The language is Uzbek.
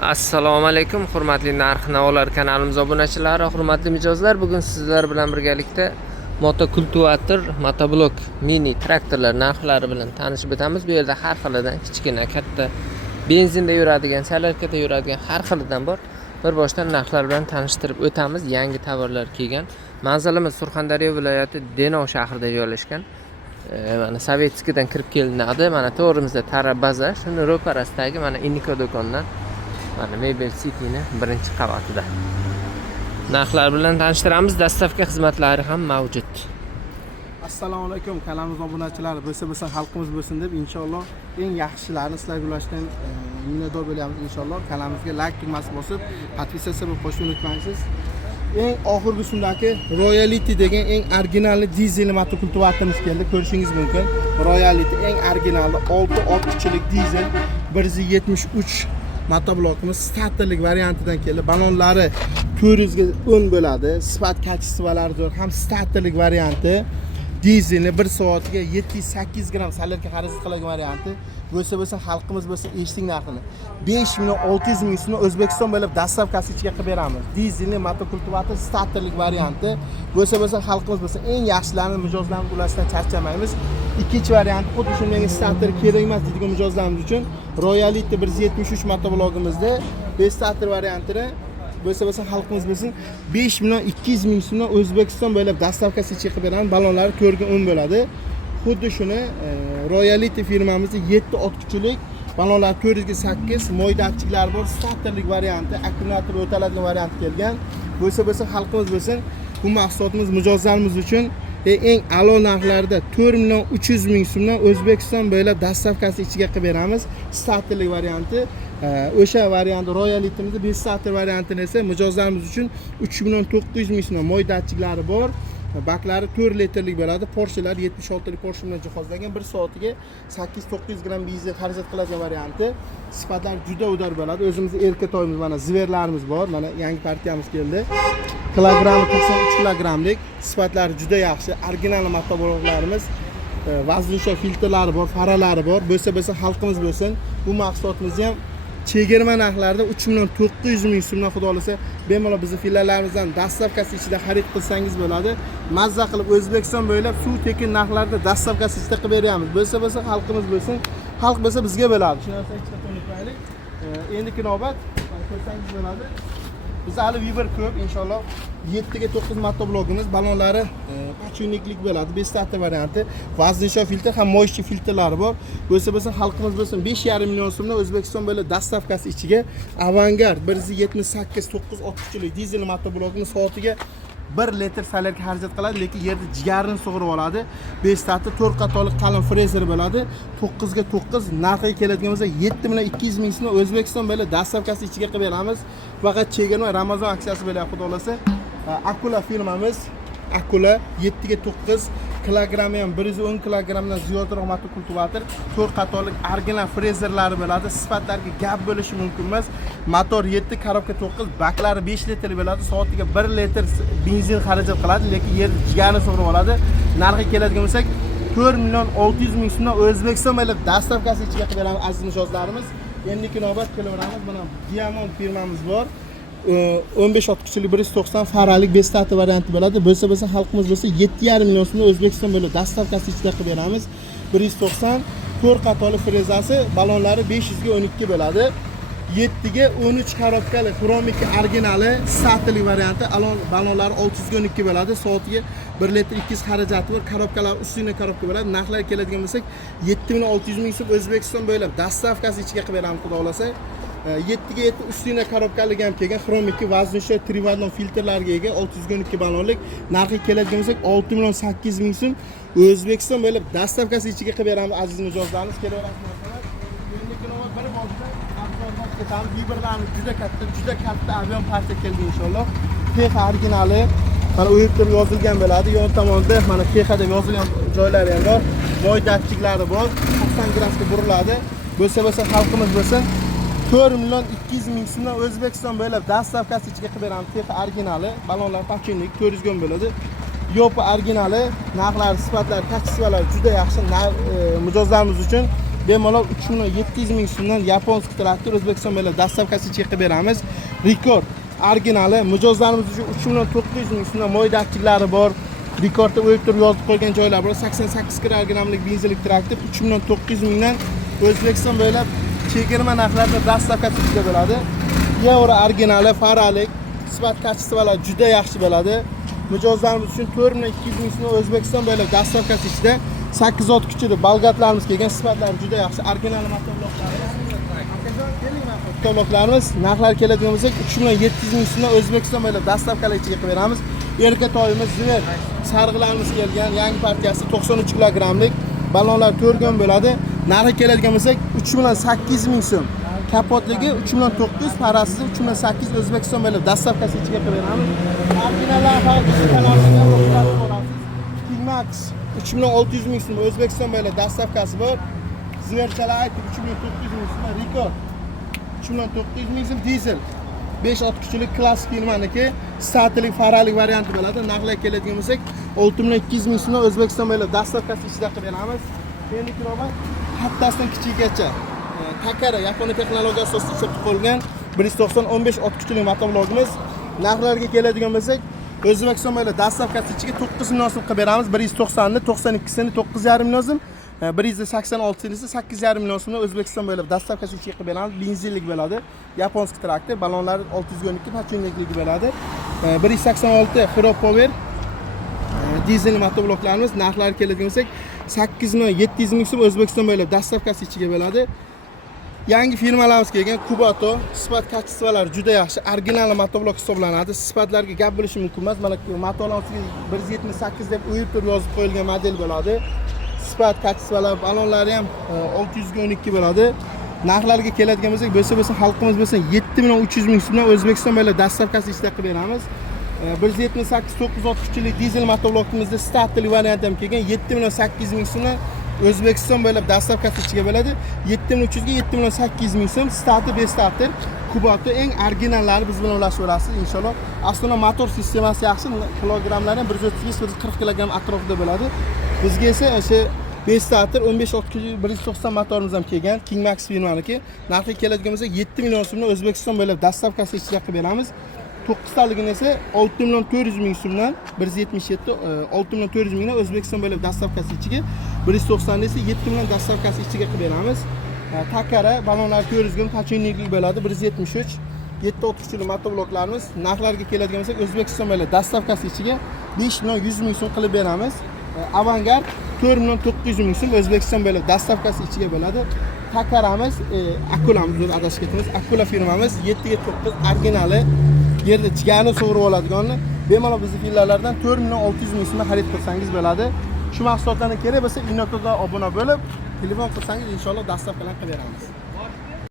Assalomu alaykum, hurmatli Narx Navolar kanalimiz obunachilari, hurmatli mijozlar. Bugun sizlar bilan birgalikda motokultivator, motoblok, mini traktorlar narxlari bilan tanishib o'tamiz. Bu yerda har xilidan kichkina, katta, benzinda yuradigan, salorkada yuradigan har xilidan bor. Bir boshdan narxlar bilan tanishtirib o'tamiz. Yangi tovarlar kelgan. Manzilimiz Surxondaryo viloyati Denov shahrida joylashgan. Mana Sovetskidan kirib kelinadi. Mana to'g'rimizda Tara baza, shuni ro'parasidagi mana Iniko do'kondan mana Mebel City'ni birinchi qavatida. Narxlar bilan tanishtiramiz. Dastavka xizmatlari ham mavjud. Assalomu alaykum kanalimiz obunachilari, bo'lsa xalqimiz bo'lsin deb inshaalloh eng yaxshilarini sizlarga ulashdan minnatdor bo'lamiz inshaalloh. Kanalimizga like tugmasini bosib, podpisatsiya qilib qo'shishni unutmaysiz. Eng oxirgi sumdagi Royalty degan eng original dizel motokultivatorimiz keldi. Ko'rishingiz mumkin. Royalty eng original 6 kuchlik dizel 173 motoblokimiz starterlik variantidan keldi. Balonlari 400 ga 10 bo'ladi. Sifat kачестволari zo'r, ham starterlik varianti. Dizelni 1 soatiga 7-8 gram sallarga xarajat qiladigan varianti. Bo'lsa xalqimiz bo'lsa eshiting narxini. 5 million 600 ming so'mni O'zbekiston bo'ylab dastavkasi ichiga qilib beramiz. Dizelni motokultivator starterlik varianti. Bo'lsa xalqimiz bo'lsa eng yaxshilarini mijozlarimiz ulashdan charchamaymiz. Ikkinchi varianti xuddi shunday starter kerak emas deydigan mijozlarimiz uchun Royalty 173 motoblogimizda starter variantini bo'lsa xalqimiz bilsin 5 million 200 ming so'mdan O'zbekiston bo'ylab dastavkasi ichiga qilib beramiz. Balonlari 4 ga 10 bo'ladi. Xuddi shuni Royalty firmamizning 7 ot kuchlik balonlar 4 ga 8 moy datchiklari bor, starterlik varianti, akkumulyator o'taladigan variant kelgan. Bo'lsa xalqimiz bilsin bu mahsulotimiz mijozlarimiz uchun eng a'lo narxlarda 4 million 300 ming so'mdan O'zbekiston bo'ylab dastavkasi ichiga qilib beramiz. Starterlik varianti. O'sha variant Royalty'mizda 5 starter variantini esa mijozlarimiz uchun 3 million 900 ming so'mdan moy datchiklari bor. Baklari 4 litrlik bo'ladi. Porschelar 76 lik Porsche bilan jihozlangan. 1 soatiga 8-900 gram benzin xarajat qiladigan varianti. Sifatlari juda udar bo'ladi. O'zimizning erkatoyimiz mana ziverlarimiz bor. Mana yangi partiyamiz keldi. Kilogrammi 93 kilogramlik. Sifatlari juda yaxshi. Original motobloklarimiz. Vaznusha filtrlari bor, faralari bor. Bo'lsa xalqimiz bo'lsin. Bu mahsulotimizni ham chegirma narxlarida 3 million 900 ming so'mdan xudo olsa bemalol bizning fillallarimizdan dastavkasi ichida xarid qilsangiz bo'ladi. Mazza qilib O'zbekiston bo'ylab suv tekin narxlarda dastavkasi ichida qilib beramiz. Bo'lsa xalqimiz bo'lsin, xalq bo'lsa bizga bo'ladi. Shu narsa ichida unutmaylik. Endiki navbat ko'rsangiz bo'ladi. Biz hali Viber ko'p inshaalloh 7 ga 9 motoblogimiz, balonlari pachunniklik bo'ladi. 5 starter varianti, vaznusha filtr ham moychi filtrlari bor. Bo'lsa xalqimiz bo'lsin 5,5 million so'mdan O'zbekiston bo'ylab dastavkasi ichiga Avangard 178 9 ot kuchli dizel motoblogimiz soatiga 1 litr sallarga xarajat qiladi, lekin yerda jigarini sug'urib oladi. 5 starter 4 qatorli qalin frezer bo'ladi. 9 ga 9 narxiga keladigan bo'lsa 7 million 200 ming so'mdan O'zbekiston bo'ylab dastavkasi ichiga qilib beramiz. Faqat chegirma Ramazon aksiyasi bo'lyapti xudo olsa. Akula firmamiz Akula 7 ga 9 kilogrammi ham 110 kilogramdan ziyodroq motokultivator, 4 qatorlik original frezerlari bo'ladi. Sifatlarga gap bo'lishi mumkin emas. Motor 7, korobka 9, baklari 5 litr bo'ladi. Soatiga 1 litr benzin xarajat qiladi, lekin yer jigarni sug'urib oladi. Narxiga keladigan bo'lsak 4 million 600 ming so'mdan O'zbekiston bo'ylab dastavkasi ichiga qilib beramiz aziz mijozlarimiz. Endiki navbat kelaveramiz. Mana Diamond firmamiz bor. 15 ot kuchli 190 faralik 5 starter varianti bo'ladi. Bo'lsa xalqimiz bo'lsa 7,5 million so'mdan O'zbekiston bo'ylab dastavkasi ichida qilib beramiz. 190 4 qatorli frezasi, balonlari 500 ga 12 bo'ladi. 7 ga 13 korobkali xromik originali starterlik varianti, balonlari 600 ga 12 bo'ladi. Soatiga 1 litr 200 xarajati bor. Korobkalar ustuna korobka bo'ladi. Narxlar keladigan bo'lsak 7 million 600 ming so'm O'zbekiston bo'ylab dastavkasi ichiga qilib beramiz xudo olsa. 7 ga 7 ustuna korobkalik ham kelgan, xromik vaznusha trivadon filtrlarga ega 612 balonlik. Narxi keladigan bo'lsak 6 million 800 ming so'm O'zbekiston bo'ylab dastavkasi ichiga qilib beramiz aziz mijozlarimiz. Kelaveramiz narsalar. Endiki navbat bir bosda avtobus ketamiz. Viberlarimiz juda katta avion partiya keldi inshaalloh. Texas originali mana u yerda yozilgan bo'ladi. Yon tomonda mana Texas deb yozilgan joylari ham bor. Moy datchiklari bor. 90 gradusga buriladi. Bo'lsa xalqimiz bo'lsin 4 million 200 ming so'mdan O'zbekiston bo'ylab dastavkasi ichiga qilib beramiz. Texas originali, balonlar pachunnik 400 ga bo'ladi. Yo'pa originali, narxlari, sifatlari, kачестволari juda yaxshi mijozlarimiz uchun bemalol 3.700 ming so'mdan yaponskiy traktor O'zbekiston bilan dastavkasi ichiga qilib beramiz. Rekord originali mijozlarimiz uchun 3.900 ming so'mdan moy datchiklari bor. Rekordda o'yib turib yozib qo'ygan joylar bor. 88 kilogrammlik benzinlik traktor 3.900 mingdan O'zbekiston bo'ylab chegirma narxlarda dastavkasi ichiga bo'ladi. Yevro originali, faralik, sifat kачестволari juda yaxshi bo'ladi. Mijozlarimiz uchun 4.200 ming so'm O'zbekiston bo'ylab dastavkasi ichida 8 ot kuchli balgatlarimiz kelgan, sifatlari juda yaxshi. Original motorlarimiz narxlar keladigan bo'lsak 3.700 ming so'mdan O'zbekiston bo'ylab dastavkalar ichiga qilib beramiz. Erka toyimiz Ziver sarg'ilarimiz kelgan, yangi partiyasi 93 kilogrammlik balonlar 4 gon bo'ladi. Narxi keladigan bo'lsak 3.800 ming so'm. Kapotligi 3.900, parasiz 3.800 O'zbekiston bo'ylab dastavkasi ichiga qilib beramiz. Originallar Max 3.600 ming so'm O'zbekiston bo'ylab dastavkasi bor. Ziverchalar 3.900 ming so'm, rekord 3.900 ming so'm dizel. 5 ot kuchli klassik firmaniki startlik faralik varianti bo'ladi. Narxlar keladigan bo'lsak 6.200 ming so'm O'zbekiston bo'ylab dastavkasi ichida qilib beramiz. Endi kilometr kattasidan kichikgacha Takara Yaponiya texnologiyasi asosida ishlab chiqarilgan 190 15 ot kuchli motoblogimiz. Narxlarga keladigan bo'lsak O'zbekiston bo'ylab dastavkasi ichiga 9 million so'm qilib beramiz. 190 ni 92 ni 9,5 million so'm, 186 ni 8,5 million so'mdan O'zbekiston bo'ylab dastavkasi ichiga qilib beramiz. Benzinlik bo'ladi. Yaponskiy traktor, balonlari 612 pachonlikligi bo'ladi. 186 Hero Power dizel motobloklarimiz. Narxlari keladigan bo'lsak 8.700 ming so'm O'zbekiston bo'ylab dastavkasi ichiga bo'ladi. Yangi firmalarimiz kelgan Kubato, sifat kачестволari juda yaxshi, original motoblok hisoblanadi. Sifatlarga gap bo'lishi mumkin emas. Mana motorlarga 178 deb o'yib turib yozib qo'yilgan model bo'ladi. Sifat kачестволari, balonlari ham 612 bo'ladi. Narxlarga keladigan bo'lsak, bo'lsa xalqimiz bo'lsa 7.300 ming so'mdan O'zbekiston bo'ylab dastavkasi ichida qilib beramiz. 178 9 ot kuchli dizel motoblokimizda startli variant ham kelgan, 7.800 ming so'mdan O'zbekiston bo'ylab dastavkasi ichiga bo'ladi. 7.300 ga 7.800 ming so'm starter be starter Kubato eng originallari biz bilan ulashaverasiz inshaalloh. Aslida motor sistemasi yaxshi, kilogrammlari 135-140 kilogramm atrofida bo'ladi. Bizga esa o'sha be starter 15 ot kuchli 190 motorimiz ham kelgan, King Max firmaniki. Narxi keladigan bo'lsa 7 million so'mdan O'zbekiston bo'ylab dastavkasi ichiga qilib beramiz. 9 taligini esa 6.400 ming so'mdan 177 6.400 mingdan O'zbekiston bo'ylab dastavkasi ichiga, 190 esa 7 million dastavkasi ichiga qilib beramiz. Takara balonlar 400 gram pachonlikli bo'ladi, 173 7 ot kuchli motobloklarimiz. Narxlarga keladigan bo'lsak O'zbekiston bo'ylab dastavkasi ichiga 5 million 100 ming so'm qilib beramiz. Avangard 4 million 900 ming so'm O'zbekiston bo'ylab dastavkasi ichiga bo'ladi. Takaramiz, Akulamiz, adashib ketamiz. Akula firmamiz 7 ga 9 originali yerda chigani sug'urib oladiganni bemalol bizning fillarlardan 4 million 600 ming so'mga xarid qilsangiz bo'ladi. Shu mahsulotlarni kerak bo'lsa Inotoga obuna bo'lib, telefon qilsangiz inshaalloh dastavkalar qilib beramiz.